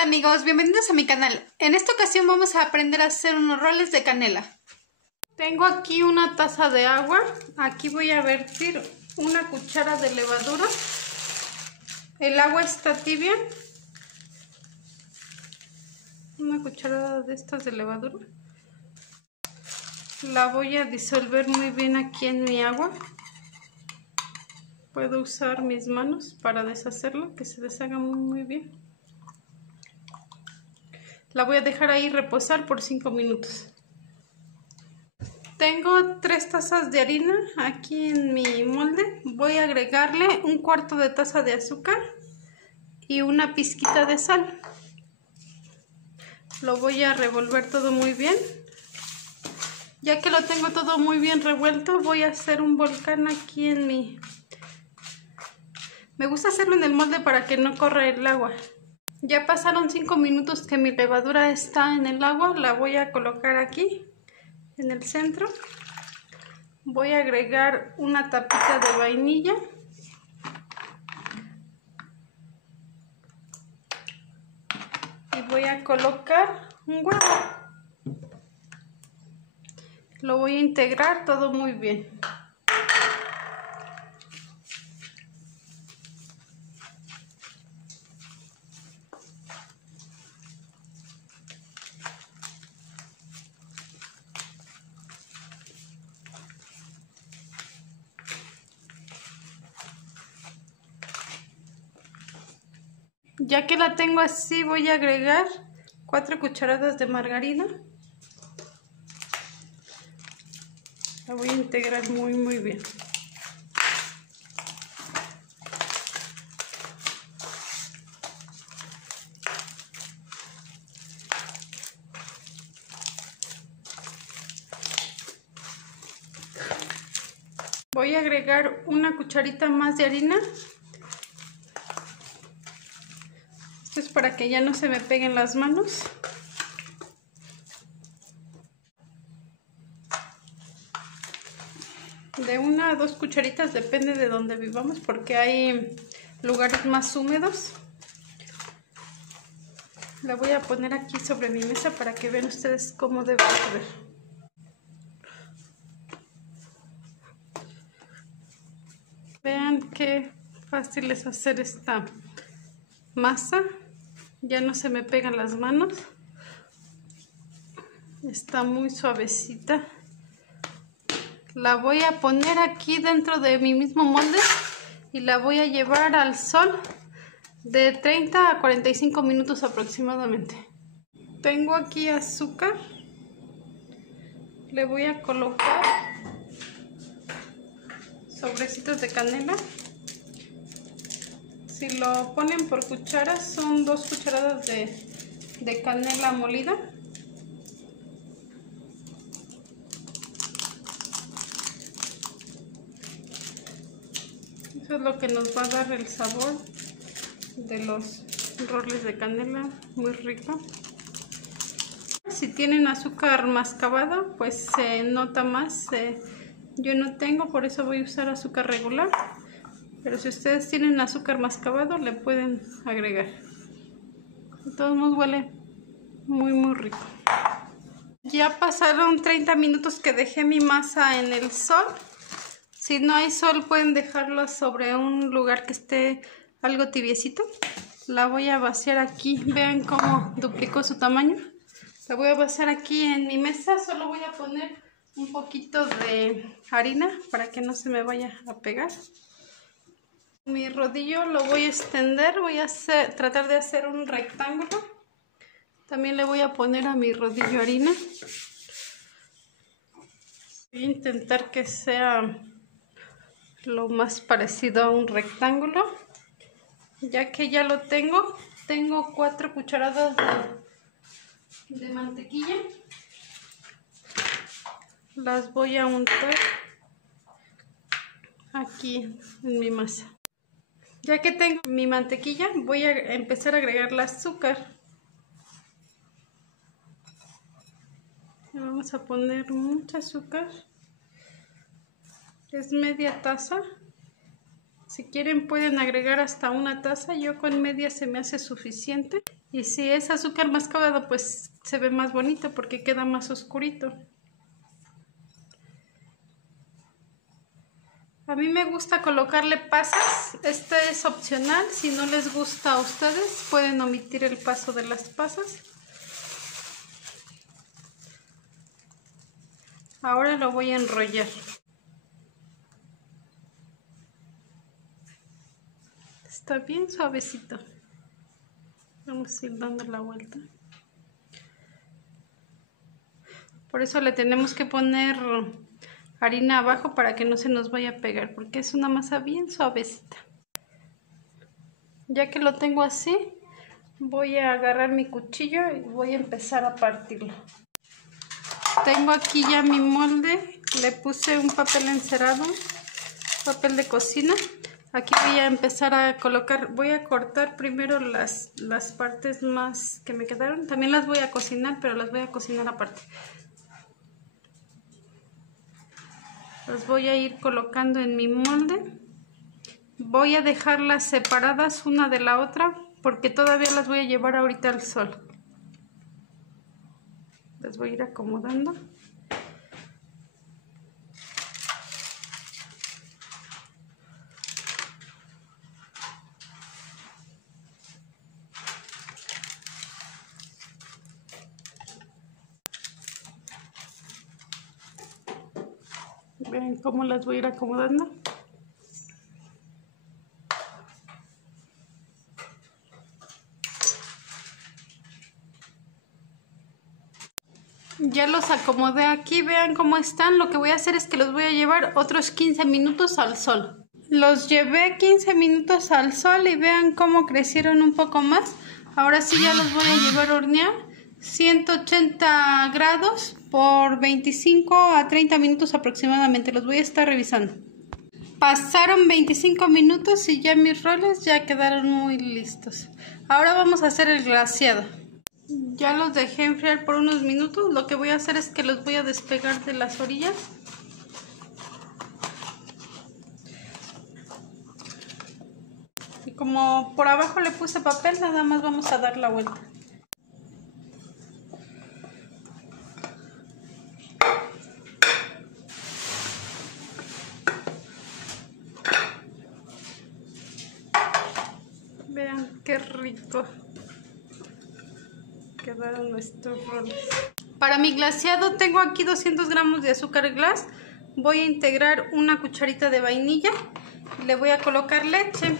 Hola amigos, bienvenidos a mi canal. En esta ocasión vamos a aprender a hacer unos roles de canela. Tengo aquí una taza de agua. Aquí voy a vertir una cuchara de levadura. El agua está tibia. Una cucharada de estas de levadura. La voy a disolver muy bien aquí en mi agua. Puedo usar mis manos para deshacerla, que se deshaga muy bien. La voy a dejar ahí reposar por 5 minutos. Tengo 3 tazas de harina aquí en mi molde. Voy a agregarle 1/4 de taza de azúcar y una pizquita de sal. Lo voy a revolver todo muy bien. Ya que lo tengo todo muy bien revuelto, voy a hacer un volcán aquí en mi... Me gusta hacerlo en el molde para que no corra el agua. Ya pasaron 5 minutos que mi levadura está en el agua. La voy a colocar aquí en el centro. Voy a agregar una tapita de vainilla. Y voy a colocar un huevo. Lo voy a integrar todo muy bien. Ya que la tengo así, voy a agregar 4 cucharadas de margarina. La voy a integrar muy bien. Voy a agregar una cucharita más de harina. Esto es para que ya no se me peguen las manos. De 1 a 2 cucharitas, depende de donde vivamos, porque hay lugares más húmedos. La voy a poner aquí sobre mi mesa para que vean ustedes cómo debe ser. Vean qué fácil es hacer esta masa. Ya no se me pegan las manos. Está muy suavecita. La voy a poner aquí dentro de mi mismo molde y la voy a llevar al sol de 30 a 45 minutos aproximadamente. Tengo aquí azúcar. Le voy a colocar sobrecitos de canela. Si lo ponen por cucharas, son 2 cucharadas de canela molida. Eso es lo que nos va a dar el sabor de los roles de canela, muy rico. Si tienen azúcar mascabado, pues se nota más. Yo no tengo, por eso voy a usar azúcar regular. Pero si ustedes tienen azúcar mascabado, le pueden agregar. De todos modos huele muy rico. Ya pasaron 30 minutos que dejé mi masa en el sol. Si no hay sol, pueden dejarla sobre un lugar que esté algo tibiecito. La voy a vaciar aquí. Vean cómo duplicó su tamaño. La voy a vaciar aquí en mi mesa. Solo voy a poner un poquito de harina para que no se me vaya a pegar. Mi rodillo lo voy a extender. Voy a tratar de hacer un rectángulo. También le voy a poner a mi rodillo harina. Voy a intentar que sea lo más parecido a un rectángulo. Ya que ya lo tengo 4 cucharadas de mantequilla. Las voy a untar aquí en mi masa. Ya que tengo mi mantequilla, voy a empezar a agregar el azúcar. Vamos a poner mucho azúcar. Es media taza. Si quieren pueden agregar hasta una taza, yo con media se me hace suficiente. Y si es azúcar mascabado pues se ve más bonito porque queda más oscurito. A mí me gusta colocarle pasas, este es opcional, si no les gusta a ustedes pueden omitir el paso de las pasas. Ahora lo voy a enrollar. Está bien suavecito. Vamos a ir dando la vuelta. Por eso le tenemos que poner harina abajo para que no se nos vaya a pegar, porque es una masa bien suavecita. Ya que lo tengo así, voy a agarrar mi cuchillo y voy a empezar a partirlo. Tengo aquí ya mi molde, le puse un papel encerado, papel de cocina. Aquí voy a empezar a colocar, voy a cortar primero las partes más que me quedaron. También las voy a cocinar, pero las voy a cocinar aparte. Las voy a ir colocando en mi molde. Voy a dejarlas separadas una de la otra porque todavía las voy a llevar ahorita al sol. Las voy a ir acomodando. Vean cómo las voy a ir acomodando. Ya los acomodé aquí, vean cómo están. Lo que voy a hacer es que los voy a llevar otros 15 minutos al sol. Los llevé 15 minutos al sol y vean cómo crecieron un poco más. Ahora sí ya los voy a llevar a hornear 180 grados por 25 a 30 minutos aproximadamente. Los voy a estar revisando. Pasaron 25 minutos y ya mis roles ya quedaron muy listos. Ahora vamos a hacer el glaseado. Ya los dejé enfriar por unos minutos. Lo que voy a hacer es que los voy a despegar de las orillas. Y como por abajo le puse papel, nada más vamos a dar la vuelta. Vean qué rico quedaron nuestros roles. Para mi glaseado tengo aquí 200 gramos de azúcar glass. Voy a integrar una cucharita de vainilla y le voy a colocar leche.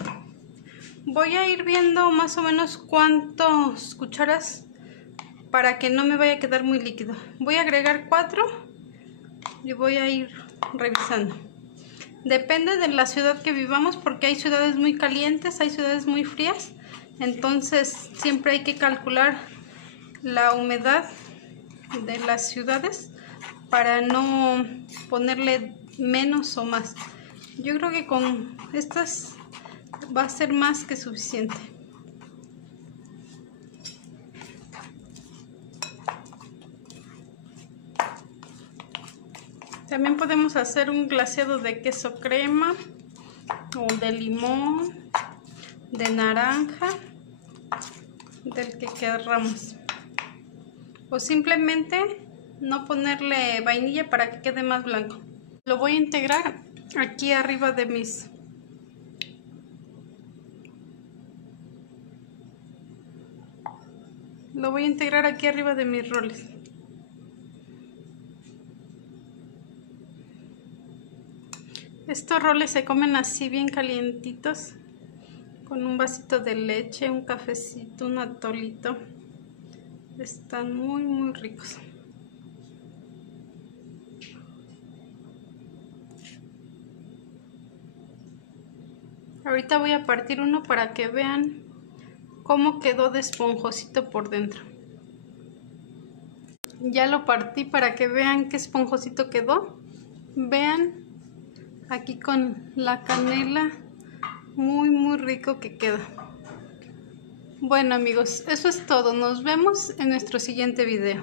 Voy a ir viendo más o menos cuántas cucharas para que no me vaya a quedar muy líquido. Voy a agregar 4 y voy a ir revisando. Depende de la ciudad que vivamos porque hay ciudades muy calientes, hay ciudades muy frías. Entonces siempre hay que calcular la humedad de las ciudades para no ponerle menos o más. Yo creo que con estas va a ser más que suficiente. También podemos hacer un glaseado de queso crema o de limón, de naranja, del que querramos. O simplemente no ponerle vainilla para que quede más blanco. Lo voy a integrar aquí arriba de mis... Lo voy a integrar aquí arriba de mis roles. Estos roles se comen así bien calientitos, con un vasito de leche, un cafecito, un atolito. Están muy muy ricos. Ahorita voy a partir uno para que vean cómo quedó de esponjosito por dentro. Ya lo partí para que vean qué esponjosito quedó. Vean aquí con la canela, muy muy rico que queda. Bueno amigos, eso es todo. Nos vemos en nuestro siguiente video.